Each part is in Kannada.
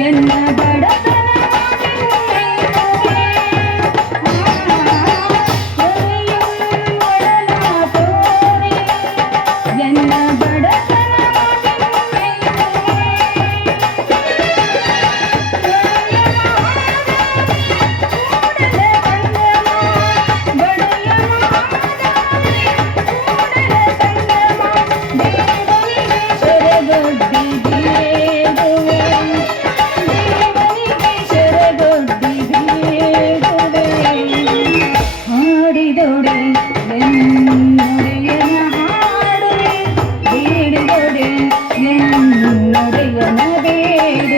என்ன படத்த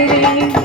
believe.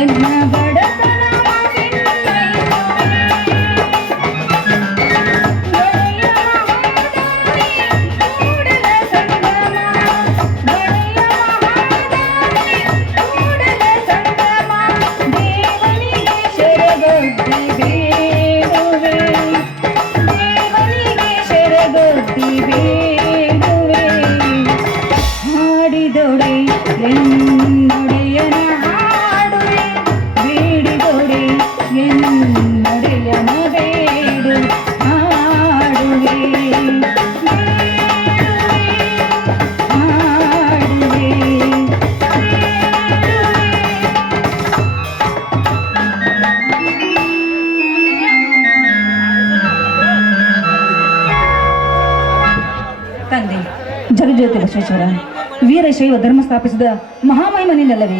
என்ன ಜಗಜ್ಯೋತಿ ಬಸವೇಶ್ವರ ವೀರಶೈವ ಧರ್ಮ ಸ್ಥಾಪಿಸಿದ ಮಹಾಮಹಿಮನಿಂದಲ್ಲವೇ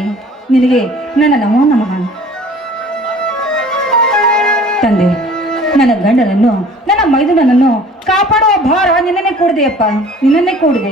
ನಿನಗೆ ನನ್ನ ನಮೋ ನಮಃ. ತಂದೆ, ನನ್ನ ಗಂಡನನ್ನು, ನನ್ನ ಮೈದುನನನ್ನು ಕಾಪಾಡುವ ಭಾರ ನಿನ್ನನ್ನೇ ಕೂಡಿದೆಯಪ್ಪ. ನಿನ್ನನ್ನೇ ಕೂಡಿದೆ.